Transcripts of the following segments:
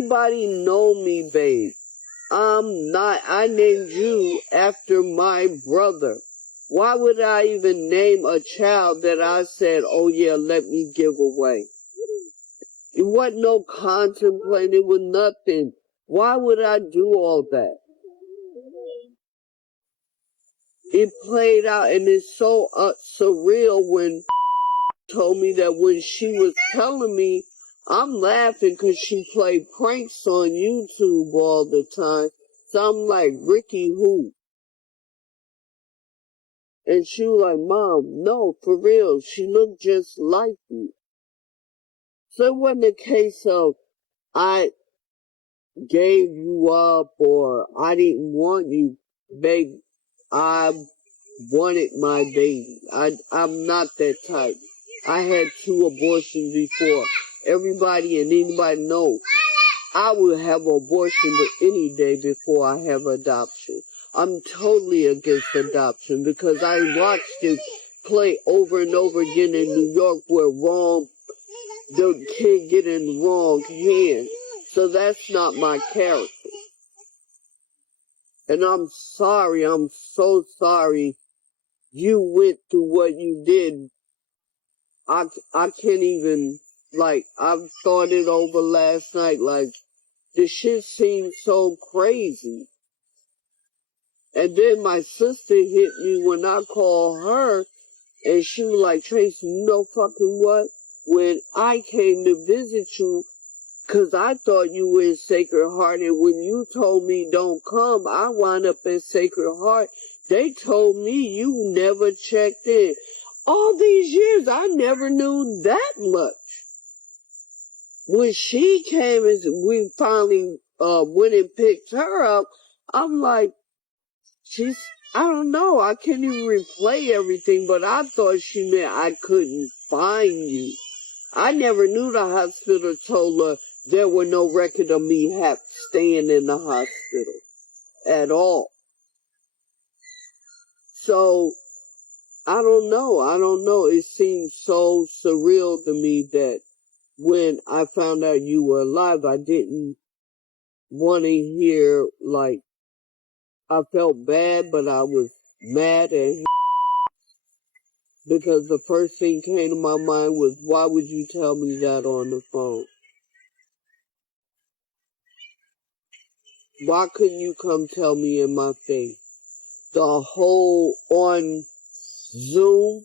everybody know me, babe. I named you after my brother. Why would I even name a child that I said, oh yeah, let me give away? It wasn't no contemplating, it was nothing. Why would I do all that? It played out, and it's so surreal when told me that when she was telling me, I'm laughing because she played pranks on YouTube all the time. So I'm like, Ricky who? And she was like, Mom, no, for real, she looked just like you. So it wasn't a case of I gave you up or I didn't want you, babe. I wanted my baby. I'm not that type. I had 2 abortions before. Everybody and anybody knows I would have an abortion any day before I have adoption. I'm totally against adoption because I watched it play over and over again in New York where the kid get in the wrong hands. So that's not my character. And I'm sorry, I'm so sorry you went through what you did. I can't even, I've thought it over last night, this shit seems so crazy. And then my sister hit me when I called her, and she was like, Tracy, you know fucking what? When I came to visit you, 'cause I thought you were in Sacred Heart, and when you told me don't come, I wound up in Sacred Heart. They told me you never checked in. All these years, I never knew that much. When she came and we finally went and picked her up, I'm like, I don't know, I can't even replay everything, but I thought she meant I couldn't find you. I never knew the hospital told her there were no record of me staying in the hospital at all. So, I don't know. It seems so surreal to me that when I found out you were alive, I didn't want to hear, I felt bad, but I was mad at him because the first thing came to my mind was, why would you tell me that on the phone? Why couldn't you come tell me in my face? The whole on Zoom?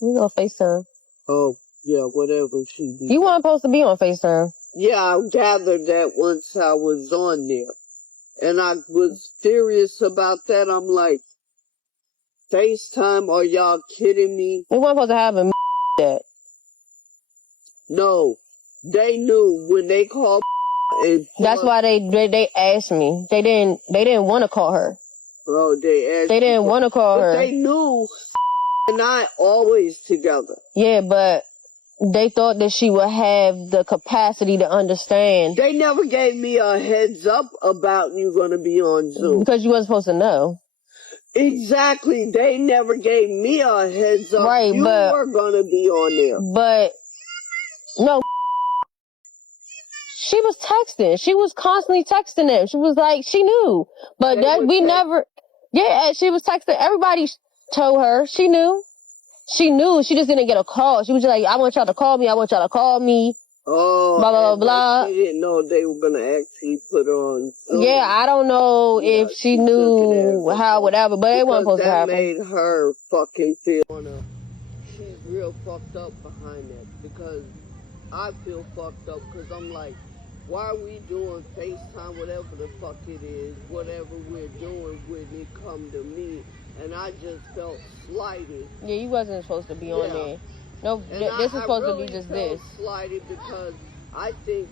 You on FaceTime. Oh, yeah, whatever she be. You weren't supposed to be on FaceTime. Yeah, I gathered that once I was on there. And I was furious about that. I'm like, FaceTime, are y'all kidding me? You weren't supposed to have a that. No, they knew when they called and that's why they asked me. They didn't want to call her. Oh, they asked. They didn't want to call her. But they knew and I always together. Yeah, but they thought that she would have the capacity to understand. They never gave me a heads up about you gonna be on Zoom. Because you wasn't supposed to know. Exactly. They never gave me a heads up. Right, you were gonna be on there. But no, she was texting. She was constantly texting them. She was like, she knew. But she was texting. Everybody told her. She knew. She knew. She just didn't get a call. She was just like, I want y'all to call me. I want y'all to call me. Oh, blah, blah, blah. She didn't know they were going to actually put her on Zoom. Yeah, I don't know if she knew how, whatever, but it wasn't supposed to happen. That made her fucking feel, she's real fucked up behind that, because I feel fucked up, because I'm like, why are we doing FaceTime, whatever the fuck it is, whatever we're doing when it come to me, and I just felt slighted. Yeah, you wasn't supposed to be on there. No, this was supposed to be just this. Slighted because I think,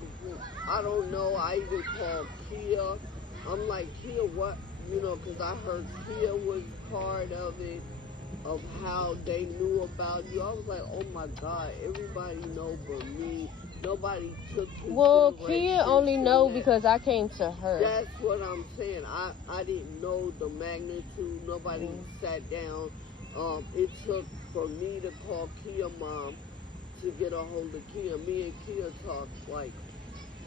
I don't know, I even called Kia. I'm like, Kia, what? Because I heard Kia was part of it, of how they knew about you. I was like, oh my God, everybody know but me. Nobody took consideration. Well, Kia only know because I came to her. That's what I'm saying. I didn't know the magnitude. Nobody sat down. It took for me to call Kia mom to get a hold of Kia. Me and Kia talked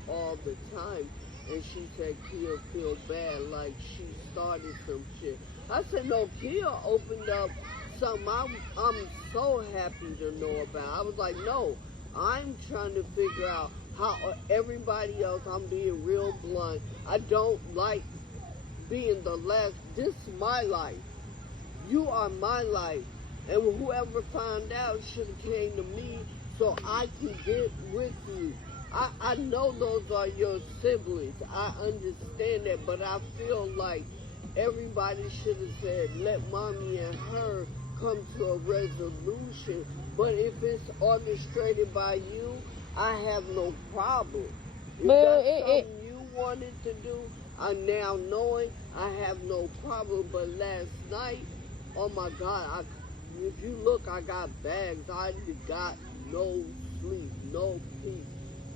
all the time. And she said Kia feel bad, like she started some shit. I said, no, Kia opened up something I'm so happy to know about. I was like, no, I'm trying to figure out how everybody else, I'm being real blunt. I don't like being the last. This is my life. You are my life. And whoever found out should have came to me so I can get with you. I know those are your siblings. I understand that, but I feel like everybody should have said, let mommy and her come to a resolution. But if it's orchestrated by you, I have no problem. If But that's something you wanted to do, I now knowing I have no problem. But last night, oh my God, if you look, I got bags. I got no sleep, no peace.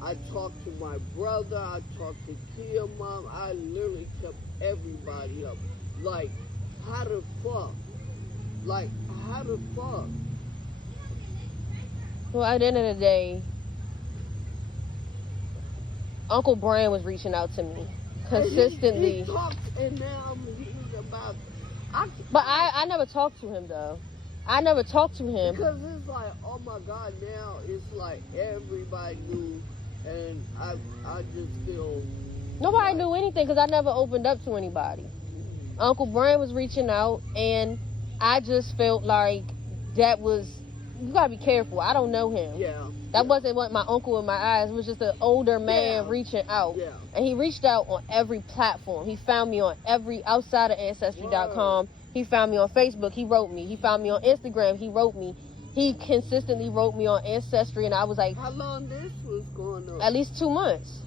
I talked to my brother, I talked to Kia mom, I literally kept everybody up. Like, how the fuck? Like, how the fuck? well, at the end of the day, Uncle Brian was reaching out to me consistently. He talks, and now he's about. But I never talked to him though. I never talked to him. Because it's like, oh my God, now it's like everybody knew, and I just feel. Nobody knew anything because I never opened up to anybody. Uncle Brian was reaching out, and I just felt like that was, you gotta be careful. I don't know him. Yeah. That wasn't what my uncle in my eyes. It was just an older man reaching out. Yeah. And he reached out on every platform. He found me on every, outside of Ancestry.com. He found me on Facebook. He wrote me. He found me on Instagram. He wrote me. He consistently wrote me on Ancestry, and I was like, how long this was going on? at least 2 months.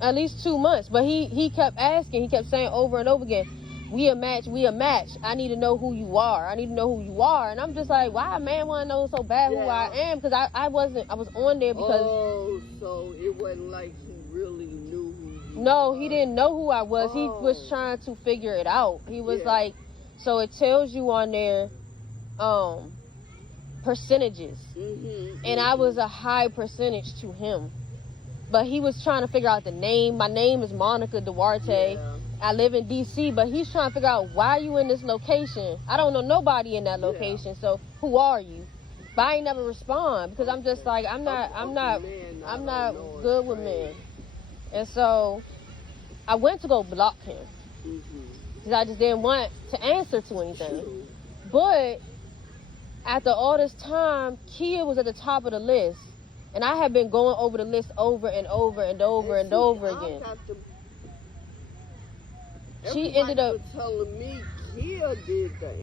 At least 2 months. But he kept asking. He kept saying over and over again, we a match, we a match. I need to know who you are. I need to know who you are. And I'm just like, why a man want to know so bad who I am? Because I was on there because... Oh, so it wasn't like he really knew who you No, were. he didn't know who I was. He was trying to figure it out. He was like, so it tells you on there, percentages. And I was a high percentage to him. But he was trying to figure out the name. My name is Monica Duarte. Yeah. I live in D.C., but he's trying to figure out why you in this location. I don't know nobody in that location, so who are you? But I ain't never respond because I'm just like, I'm not good with men. And so I went to go block him because I just didn't want to answer to anything. But after all this time, Kia was at the top of the list. And I had been going over the list over and over and over and over again. She ended up telling me Kia did that.